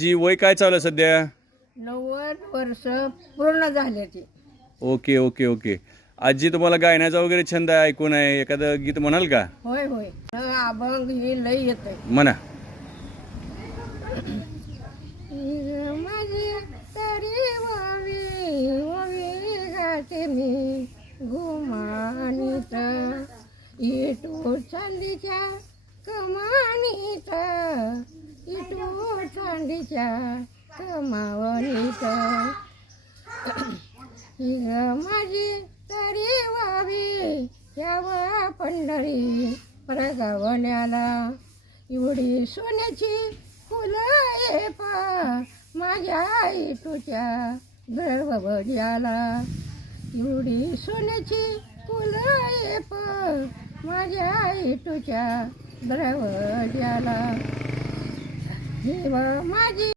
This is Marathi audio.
जी वय काय चालू आहे सध्या? 90 वर्ष पूर्ण झाले ते. Okay okay okay. आजी तुम्हाला गायनाचा वगैरे छंद आहे, ऐकून आहे, एखादं गीत म्हणाल का? होय होय अभंग हे लय येतंय. म्हणा. माझी तरी वावी वावी घाटे मी घुमानीत इटू चांदीच्या कमानीत इटू चांदीच्या कमावनीत माझी तरी वावी यावा पंढरी परगावण्याला एवढी सोन्याची फुलं ये पा माझ्या इटूच्या दरवड्याला एवढी सोन्याची फुलं ये पा माझ्या इटूच्या दरवड्याला ही माझी